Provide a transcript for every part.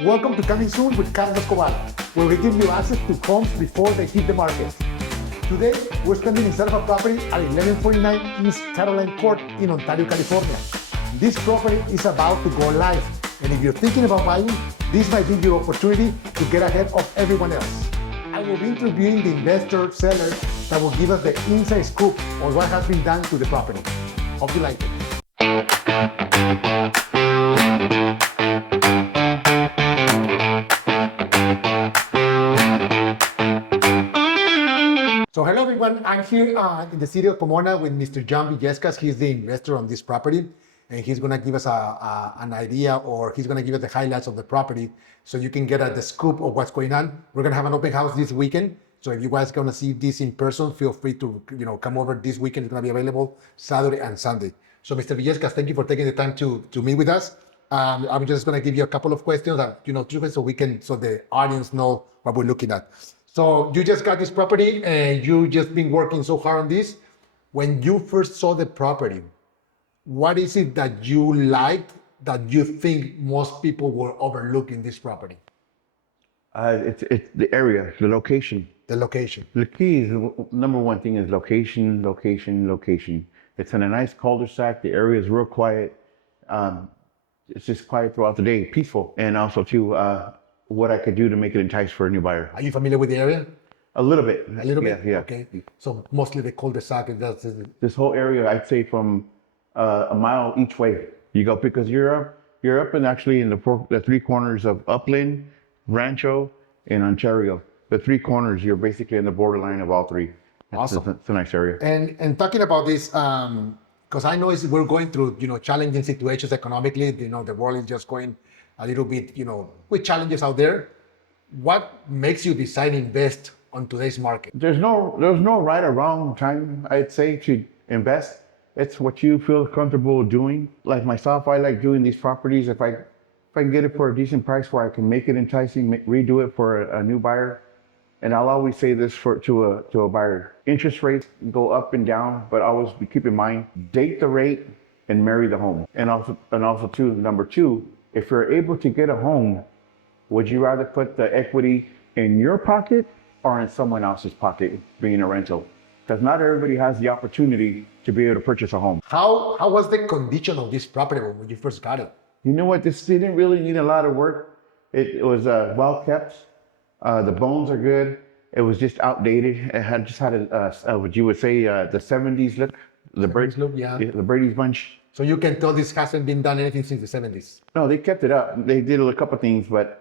Welcome to Coming Soon with Carlos Escobar, where we give you access to homes before they hit the market. Today, we're standing inside of a property at 1149 East Caroline Court in Ontario, California. This property is about to go live, and if you're thinking about buying, this might be your opportunity to get ahead of everyone else. I will be interviewing the investor seller that will give us the inside scoop on what has been done to the property. Hope you like it. So hello everyone, I'm here in the city of Pomona with Mr. John Villescas. He's the investor on this property, and he's gonna give us an idea, or he's gonna give us the highlights of the property so you can get the scoop of what's going on. We're gonna have an open house this weekend, so if you guys gonna see this in person, feel free to come over this weekend. It's gonna be available Saturday and Sunday. So Mr. Villescas, thank you for taking the time to meet with us. I'm just gonna give you a couple of questions that so the audience know what we're looking at. So you just got this property and you just been working so hard on this. When you first saw the property, what is it that you liked that you think most people will overlook in this property? It's the area, the location. The location. The key is, number one thing is location, location, location. It's in a nice cul-de-sac. The area is real quiet. It's just quiet throughout the day, peaceful. And also too, what I could do to make it entice for a new buyer. Are you familiar with the area? A little bit. A little bit? Yeah. Okay. So mostly the cul-de-sac. This whole area, I'd say from a mile each way. You go, because you're up and actually in the three corners of Upland, Rancho, and Ontario. The three corners, you're basically in the borderline of all three. Awesome. It's a nice area. And talking about this, because I know we're going through challenging situations economically. The world is just going a little bit with challenges out there. What makes you decide to invest on today's market? There's no right or wrong time, I'd say, to invest. It's what you feel comfortable doing. Like myself, I like doing these properties. If I can get it for a decent price where I can make it enticing, redo it for a new buyer. And I'll always say this to a buyer: interest rates go up and down, but always keep in mind, date the rate and marry the home. And also too, number two, if you're able to get a home, would you rather put the equity in your pocket or in someone else's pocket, being a rental? Because not everybody has the opportunity to be able to purchase a home. How was the condition of this property when you first got it? You know what? This didn't really need a lot of work. It was well kept. The bones are good. It was just outdated. It had what you would say, the 70s look. The Brady's look, yeah. The Brady's Bunch. So you can tell this hasn't been done anything since the 70s. No, they kept it up. They did a couple things, but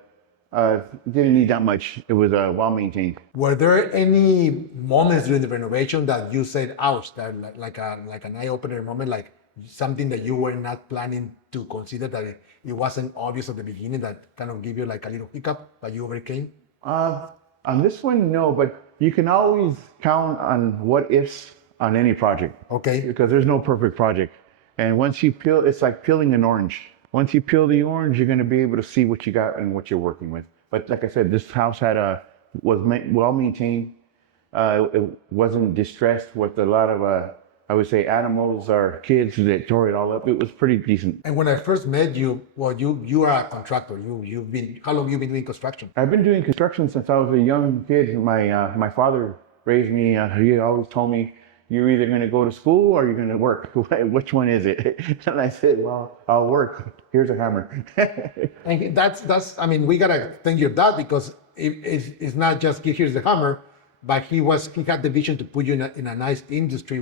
didn't need that much. It was well maintained. Were there any moments during the renovation that you said, ouch, that like an eye-opener moment, like something that you were not planning to consider, that it wasn't obvious at the beginning, that kind of gave you like a little hiccup that you overcame? On this one, no, but you can always count on what ifs on any project. Okay. Because there's no perfect project. And once you peel, it's like peeling an orange. Once you peel the orange, you're going to be able to see what you got and what you're working with. But like I said, this house was well maintained. It wasn't distressed with a lot of, I would say, animals or kids that tore it all up. It was pretty decent. And when I first met you, well, you are a contractor. How long have you been doing construction? I've been doing construction since I was a young kid. My father raised me. He always told me, you're either going to go to school or you're going to work. Which one is it? And I said, well, I'll work. Here's a hammer. And that's. I mean, we gotta thank your dad, because it's not just here's the hammer, but he had the vision to put you in a nice industry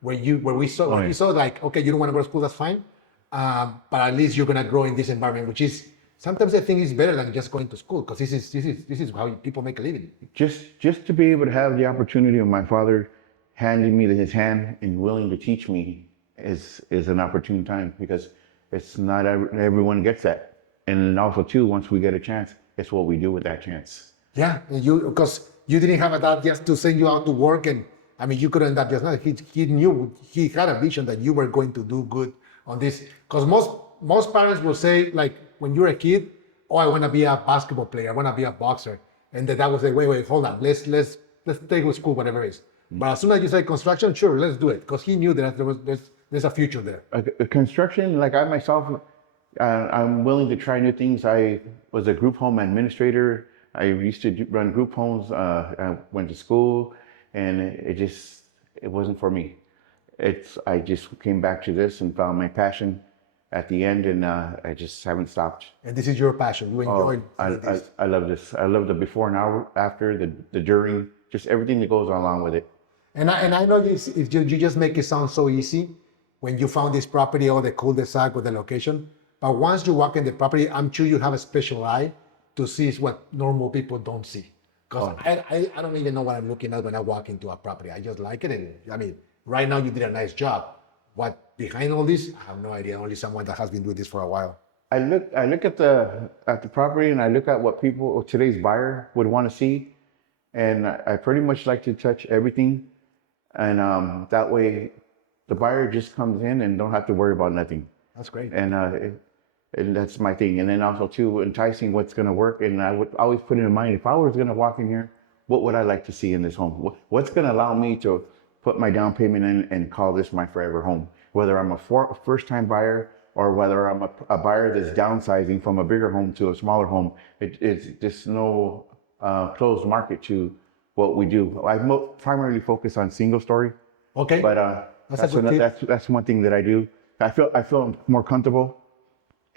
where he saw like, okay, you don't want to go to school, that's fine, but at least you're gonna grow in this environment, which is sometimes I think is better than just going to school, because this is how people make a living. Just to be able to have the opportunity of my father handing me his hand and willing to teach me is an opportune time, because it's not everyone gets that. And also too, once we get a chance, it's what we do with that chance. Yeah, because you didn't have a dad just to send you out to work, and I mean, you could end up just not. He knew, he had a vision that you were going to do good on this. Because most parents will say, like, when you're a kid, oh, I want to be a basketball player, I want to be a boxer, and the dad will say, wait, hold on, let's take with school, whatever it is. But as soon as you say construction, sure, let's do it, because he knew that there's a future there. Construction, like I myself, I'm willing to try new things. I was a group home administrator. I used to run group homes. I went to school, and it wasn't for me. I just came back to this and found my passion at the end, and I just haven't stopped. And this is your passion. You enjoy this. I love this. I love the before and after, the during, just everything that goes along with it. And I know you just make it sound so easy when you found this property or the cul-de-sac or the location. But once you walk in the property, I'm sure you have a special eye to see what normal people don't see. Because I don't even know what I'm looking at when I walk into a property. I just like it. And I mean, right now you did a nice job. What behind all this, I have no idea. Only someone that has been doing this for a while. I look at the property, and I look at what people, today's buyer would want to see. And I pretty much like to touch everything. And that way the buyer just comes in and don't have to worry about nothing. That's great. And that's my thing. And then also too, enticing what's going to work. And I would always put it in mind, if I was going to walk in here, what would I like to see in this home? What's going to allow me to put my down payment in and call this my forever home? Whether I'm a first-time buyer or whether I'm a buyer that's downsizing from a bigger home to a smaller home, it's just no closed market to what we do. I primarily focus on single story. Okay. But that's one thing that I do. I feel more comfortable.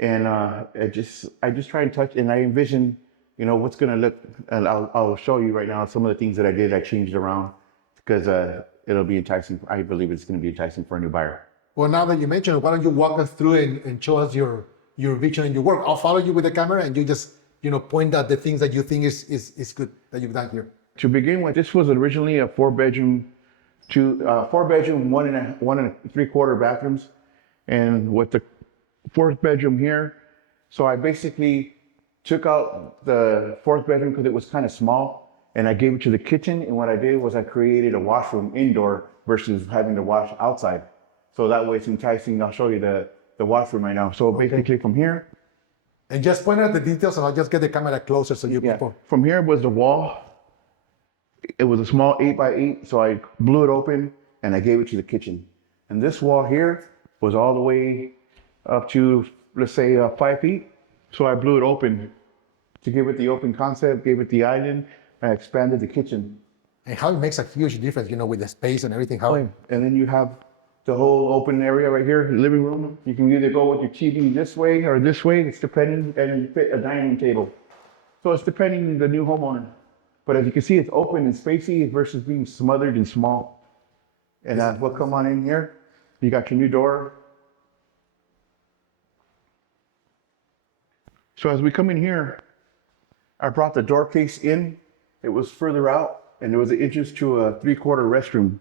And I just try and touch, and I envision, what's gonna look, and I'll show you right now some of the things that I did. I changed around because it'll be enticing. I believe it's gonna be enticing for a new buyer. Well, now that you mentioned it, why don't you walk us through and show us your vision and your work? I'll follow you with the camera, and you just point out the things that you think is good that you've done here. To begin with, this was originally a 4-bedroom, 1.75 bathrooms, and with the 4th bedroom here. So I basically took out the 4th bedroom because it was kind of small, and I gave it to the kitchen. And what I did was I created a washroom indoor versus having to wash outside. So that way it's enticing. I'll show you the washroom right now. So basically from here. And just point out the details, and I'll just get the camera closer so you people. From here was the wall. It was a small 8x8, so I blew it open and I gave it to the kitchen. And this wall here was all the way up to, let's say, 5 feet. So I blew it open to give it the open concept, gave it the island, and I expanded the kitchen. And how it makes a huge difference, with the space and everything. And then you have the whole open area right here, the living room. You can either go with your TV this way or this way. It's depending, and you fit a dining table. So it's depending on the new homeowner. But as you can see, it's open and spacey versus being smothered and small. And we'll come on in here. You got your new door. So as we come in here, I brought the door case in. It was further out, and there was an entrance to a 3/4 restroom.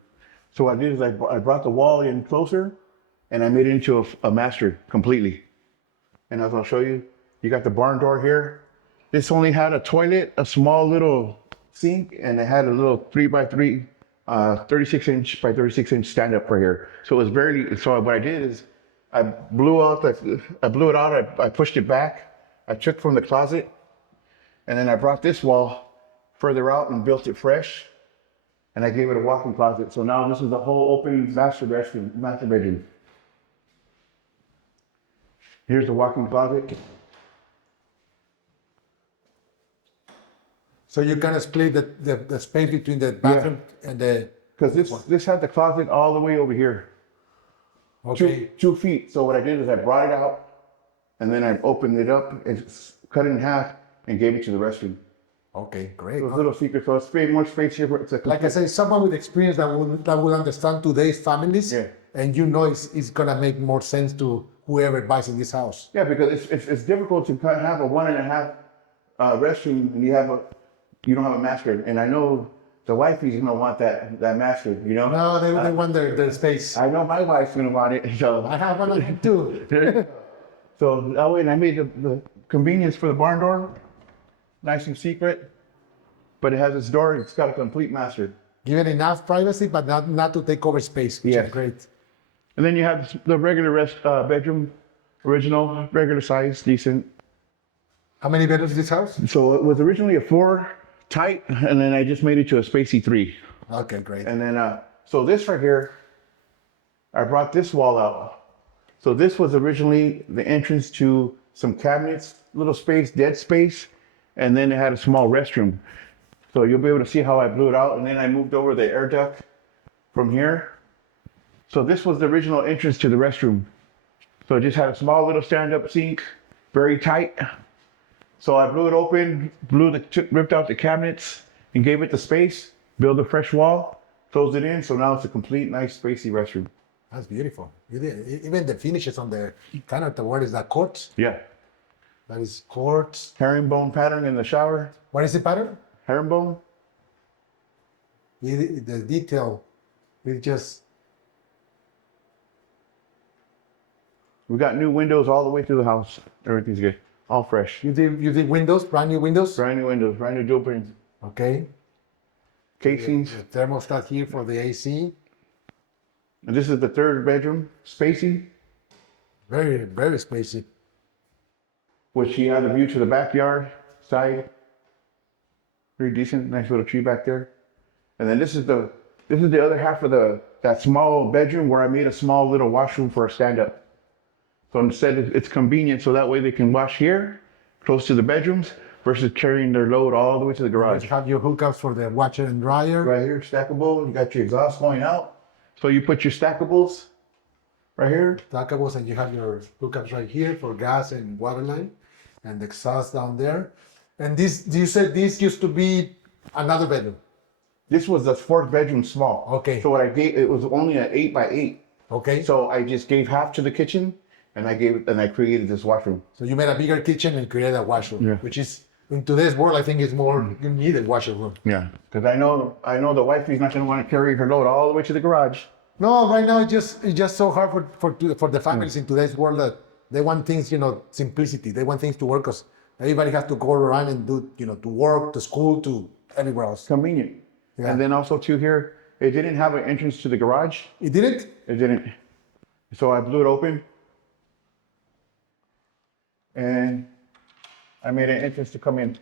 So what I did is I brought the wall in closer, and I made it into a master completely. And as I'll show you, you got the barn door here. This only had a toilet, a small little sink, and it had a little 3x3, 36-inch by 36-inch stand-up right here. So it was so what I did is I blew it out, I pushed it back, I took from the closet, and then I brought this wall further out and built it fresh, and I gave it a walk-in closet. So now this is the whole open master bedroom. Here's the walk-in closet. So you kind of split the space between the bathroom and the... Because this had the closet all the way over here. Okay. 2 feet. So what I did is I brought it out, and then I opened it up and cut it in half and gave it to the restroom. Okay, great. So it's a little secret. So it's more space here. Like I say, someone with experience that will understand today's families, and it's gonna make more sense to whoever buys in this house. Yeah, because it's difficult to have a 1.5 restroom and you don't have a master. And I know the wifey's gonna want that master, No, they want their space. I know my wife's gonna want it. So I have one of them too. So that way, and I made the convenience for the barn door, nice and secret, but it has its door. It's got a complete master. Given enough privacy, but not to take over space, which is great. And then you have the regular bedroom, original, regular size, decent. How many bedrooms is this house? So it was originally a 4 tight, and then I just made it to a spacey 3. Okay, great. And then, so this right here, I brought this wall out. So this was originally the entrance to some cabinets, little space, dead space, and then it had a small restroom. So you'll be able to see how I blew it out, and then I moved over the air duct from here. So this was the original entrance to the restroom. So it just had a small little stand-up sink, very tight. So I blew it open, ripped out the cabinets, and gave it the space, built a fresh wall, closed it in, so now it's a complete, nice, spacey restroom. That's beautiful. Even the finishes on the countertop, what is that, quartz? Yeah. That is quartz. Herringbone pattern in the shower. What is the pattern? Herringbone. The detail, it just, We got new windows all the way through the house. Everything's good. All fresh. you did windows, brand new windows? Brand new windows, brand new dual panes. Okay. Casings. The thermostat here for the AC. And this is the third bedroom, spacey, Very, very spacey. which he had a view to the backyard side. Pretty decent, nice little tree back there. And then this is the other half of that small bedroom where I made a small little washroom for a stand-up. So instead it's convenient, so that way they can wash here, close to the bedrooms, versus carrying their load all the way to the garage. You have your hookups for the washer and dryer. Right here, stackable. You got your exhaust going out. So you put your stackables right here. Stackables, and you have your hookups right here for gas and water line, and the exhaust down there. And this, you said this used to be another bedroom. This was the fourth bedroom small. Okay. So what I gave, it was only an 8x8. Okay. So I just gave half to the kitchen, and I created this washroom. So you made a bigger kitchen and created a washroom, Yeah. which is, in today's world, I think it's more, you need a washroom. Yeah. Because I know the wifey's not going to want to carry her load all the way to the garage. No, right now it's just so hard for the families in today's world that they want things, simplicity. They want things to work because everybody has to go around and do, to work, to school, to everywhere else. Convenient. Yeah. And then also too here, it didn't have an entrance to the garage. It didn't? It didn't. So I blew it open. And I made an entrance to come in.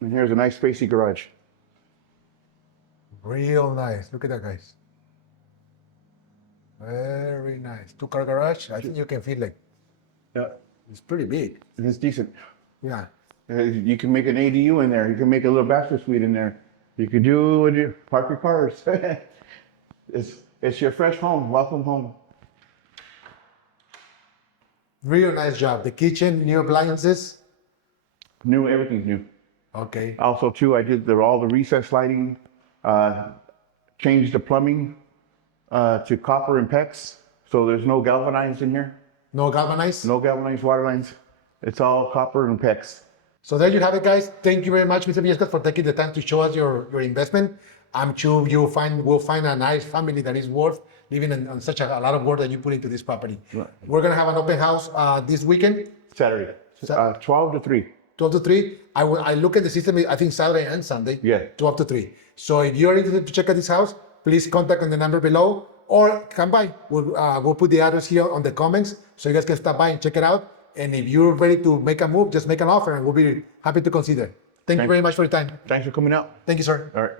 And here's a nice spacey garage. Real nice. Look at that, guys. Very nice. 2-car garage. I think you can feel like Yeah. it's pretty big. And it's decent. Yeah. You can make an ADU in there. You can make a little bachelor suite in there. You could park your cars. It's your fresh home. Welcome home. Real nice job. The kitchen, new appliances. New, everything's new. Okay. Also too, I did all the recess lighting, changed the plumbing to copper and PEX. So there's no galvanized in here. No galvanized? No galvanized water lines. It's all copper and PEX. So there you have it, guys. Thank you very much, Mr. Villescas, for taking the time to show us your investment. I'm sure we'll find a nice family that is worth living on such a lot of work that you put into this property. Right. We're going to have an open house this weekend, Saturday, 12 to 3. 12 to 3. I look at the system, I think Saturday and Sunday, Yeah. 12 to 3. So if you're interested to check out this house, please contact on the number below or come by. We'll put the address here on the comments so you guys can stop by and check it out. And if you're ready to make a move, just make an offer and we'll be happy to consider. Thank you very much for your time. Thanks for coming out. Thank you, sir. All right.